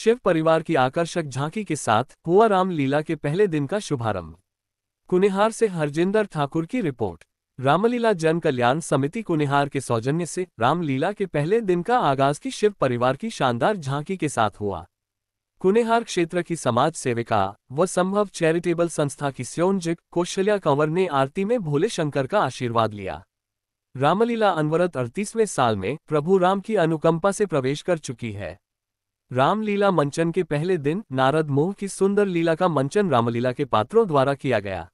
शिव परिवार की आकर्षक झांकी के साथ हुआ रामलीला के पहले दिन का शुभारंभ। कुनिहार से हरजिंदर ठाकुर की रिपोर्ट। रामलीला जन कल्याण समिति कुनिहार के सौजन्य से रामलीला के पहले दिन का आगाज की शिव परिवार की शानदार झांकी के साथ हुआ। कुनिहार क्षेत्र की समाज सेविका व संभव चैरिटेबल संस्था की संयोजक कौशल्या कंवर ने आरती में भोले शंकर का आशीर्वाद लिया। रामलीला अनवरत 38वें साल में प्रभु राम की अनुकंपा से प्रवेश कर चुकी है। रामलीला मंचन के पहले दिन नारद मोह की सुंदर लीला का मंचन रामलीला के पात्रों द्वारा किया गया।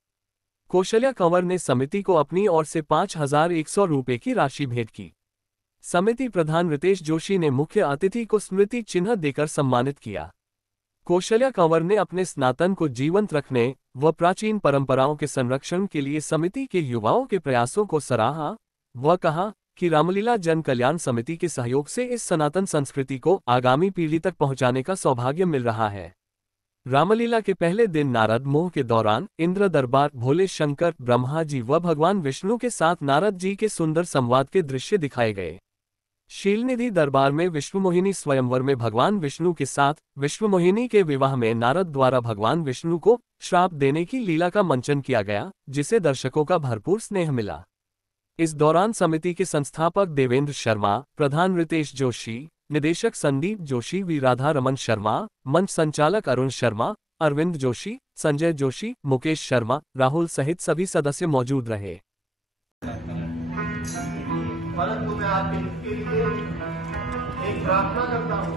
कौशल्या कंवर ने समिति को अपनी ओर से 5100 रुपये की राशि भेंट की। समिति प्रधान रितेश जोशी ने मुख्य अतिथि को स्मृति चिन्ह देकर सम्मानित किया। कौशल्या कंवर ने अपने स्नातन को जीवंत रखने व प्राचीन परंपराओं के संरक्षण के लिए समिति के युवाओं के प्रयासों को सराहा व कहा कि रामलीला जन कल्याण समिति के सहयोग से इस सनातन संस्कृति को आगामी पीढ़ी तक पहुंचाने का सौभाग्य मिल रहा है। रामलीला के पहले दिन नारद मोह के दौरान इंद्र दरबार भोले शंकर, ब्रह्मा जी व भगवान विष्णु के साथ नारद जी के सुंदर संवाद के दृश्य दिखाए गए। शीलनिधि दरबार में विश्वमोहिनी स्वयंवर में भगवान विष्णु के साथ विश्वमोहिनी के विवाह में नारद द्वारा भगवान विष्णु को श्राप देने की लीला का मंचन किया गया, जिसे दर्शकों का भरपूर स्नेह मिला। इस दौरान समिति के संस्थापक देवेंद्र शर्मा, प्रधान रितेश जोशी, निदेशक संदीप जोशी, वी राधा रमन शर्मा, मंच संचालक अरुण शर्मा, अरविंद जोशी, संजय जोशी, मुकेश शर्मा, राहुल सहित सभी सदस्य मौजूद रहे। परंतु मैं आपके हित के लिए एक प्रार्थना करता हूँ।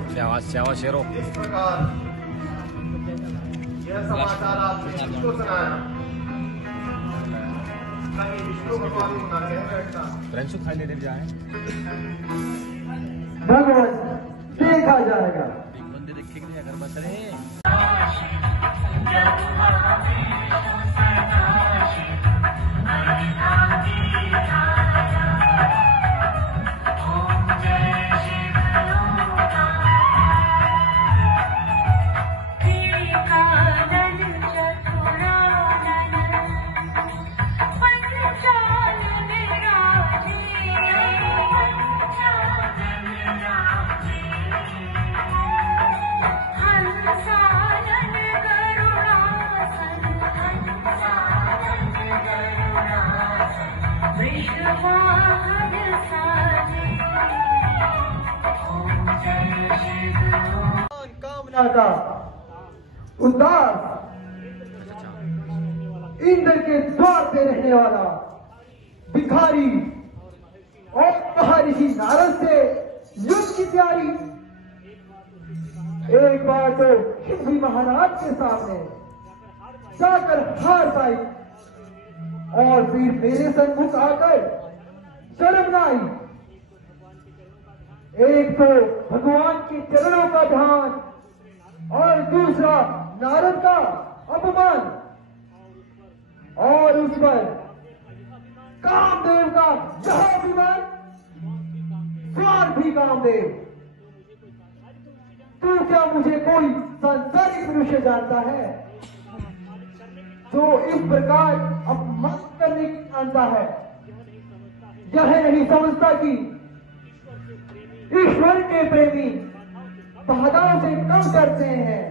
शेरों इस प्रकार यह समाचार आपने विष्णु सुनाया, कहीं विष्णु भगवान को न कह बैठता। प्रेंसु खाली देव जाए भगवान देखा जाएगा। बंदे देखे नहीं अगर बस रहे कामना का उदास इंद्र के द्वार पे रहने वाला भिखारी और महर्षि नारद से युद्ध की तैयारी। एक बार तो शिव जी महाराज के सामने जाकर हार पाई और फिर मेरे सन्मुख आकर शर्म न आई। एक तो भगवान के चरणों का ध्यान और दूसरा नारद का अपमान और उस पर कामदेव का यह अभिमान। स्वार्थी कामदेव, तू क्या मुझे कोई सांसारिक मनुष्य जानता है जो इस प्रकार अपमान करने की जानता है? यह नहीं समझता कि ईश्वर के प्रेमी बाधाओं से कम करते हैं।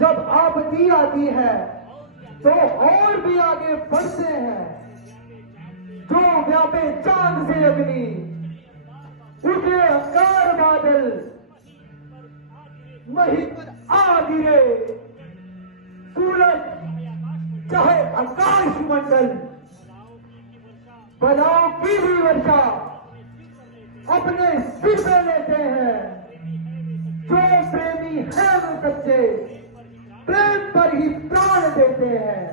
जब आपत्ति आती है तो और भी आगे बढ़ते हैं। जो व्यापे चांद से अग्नि, उठे अंगार बादल, महित आ गिरे सूरज चाहे आकाश मंडल, बलाओं की भी वर्षा अपने सिर पे लेते हैं। जो प्रेमी है वो सच्चे प्रेम पर ही प्राण देते हैं।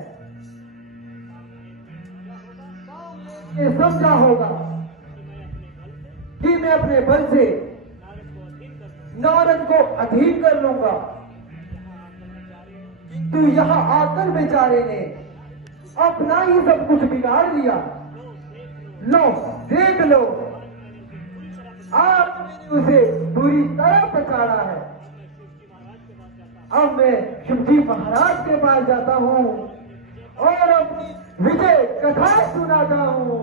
ये समझा होगा कि मैं अपने बल से नारद को अधीन कर लूंगा। तू यहां आकर बेचारे ने अपना ही सब कुछ बिगाड़ लिया। लो देख लो, आपने उसे बुरी तरह पछाड़ा है। अब मैं शिवजी महाराज के पास जाता हूँ और अपनी विजय कथा सुनाता हूँ।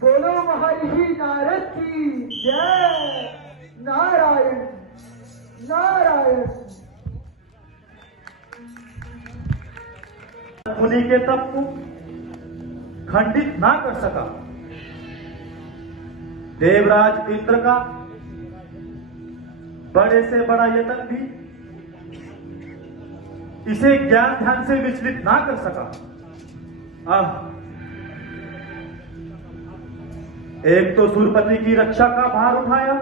बोलो महर्षि नारद की जय। नारायण नारायण। मुनि के तप को खंडित ना कर सका। देवराज इंद्र का बड़े से बड़ा यत्न भी इसे ज्ञान ध्यान से विचलित ना कर सका। एक तो सुरपति की रक्षा का भार उठाया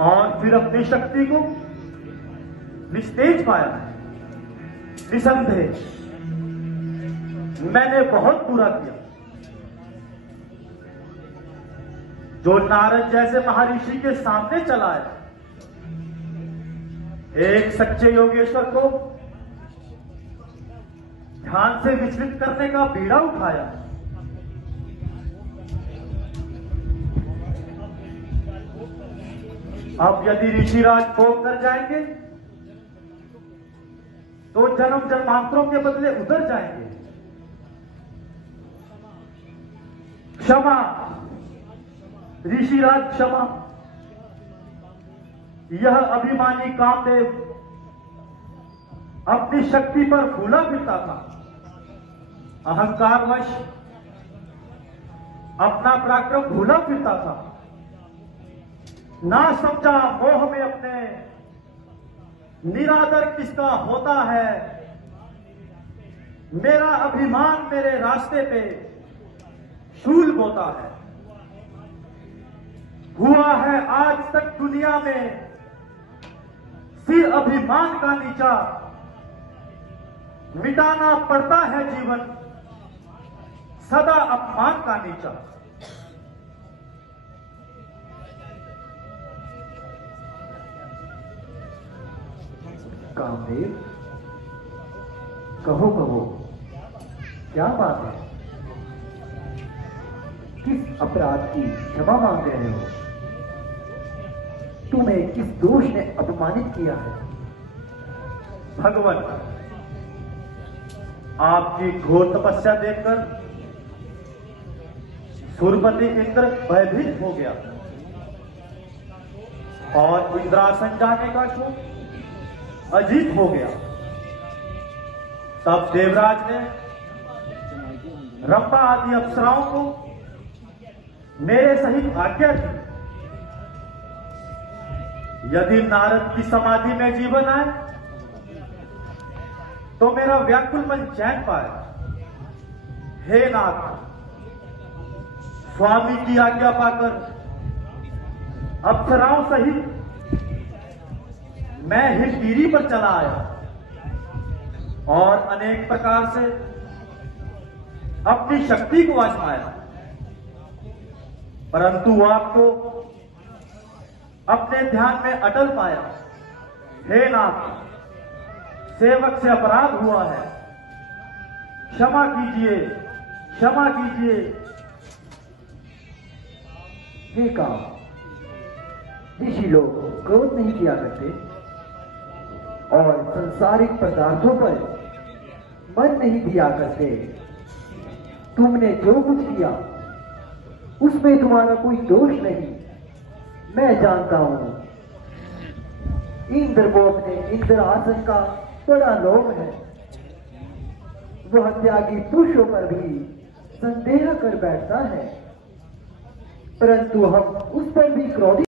और फिर अपनी शक्ति को निस्तेज पाया। निसंदेह मैंने बहुत बुरा किया। जो नारद जैसे महर्षि के सामने चला आया, एक सच्चे योगेश्वर को ध्यान से विचलित करने का बीड़ा उठाया। अब यदि ऋषिराज भोग कर जाएंगे तो जन्म जन्मांतरों के बदले उतर जाएंगे। क्षमा ऋषिराज क्षमा। यह अभिमानी कामदेव अपनी शक्ति पर फूला फिरता था। अहंकारवश अपना पराक्रम भूला फिरता था। ना समझा मोह में अपने निरादर किसका होता है। मेरा अभिमान मेरे रास्ते पे शूल बोता है। हुआ है आज तक दुनिया में सिर अभिमान का नीचा। मिटाना पड़ता है जीवन सदा अपमान का नीचा। कामदेव, कहो कहो, क्या बात है? किस अपराध की क्षमा मांग रहे हो? तुम्हें किस दोष ने अपमानित किया है? भगवान, आपकी घोर तपस्या देखकर सुरपति इंद्र भयभीत हो गया और इंद्रासन जाने का शोक अजीत हो गया। तब देवराज ने रंपा आदि अप्सराओं को मेरे सहित आज्ञा दी। यदि नारद की समाधि में जीवन आए तो मेरा व्याकुल मन चैन पाए। हे नाथ, स्वामी की आज्ञा पाकर अप्सराओं सहित मैं हिमगिरी पर चला आया और अनेक प्रकार से अपनी शक्ति को आजमाया, परंतु आपको अपने ध्यान में अटल पाया। हे नाथ, सेवक से अपराध हुआ है, क्षमा कीजिए, क्षमा कीजिए। हे काम, ऋषि लोग क्रोध नहीं किया करते और संसारिक पदार्थों पर मन नहीं दिया करते। तुमने जो कुछ किया उसमें तुम्हारा कोई दोष नहीं, मैं जानता हूं। इंद्रबोध ने इंद्रासन का बड़ा लोभ है। वह त्यागी पुरुषों पर भी संदेह कर बैठता है, परंतु हम उस पर भी क्रोधित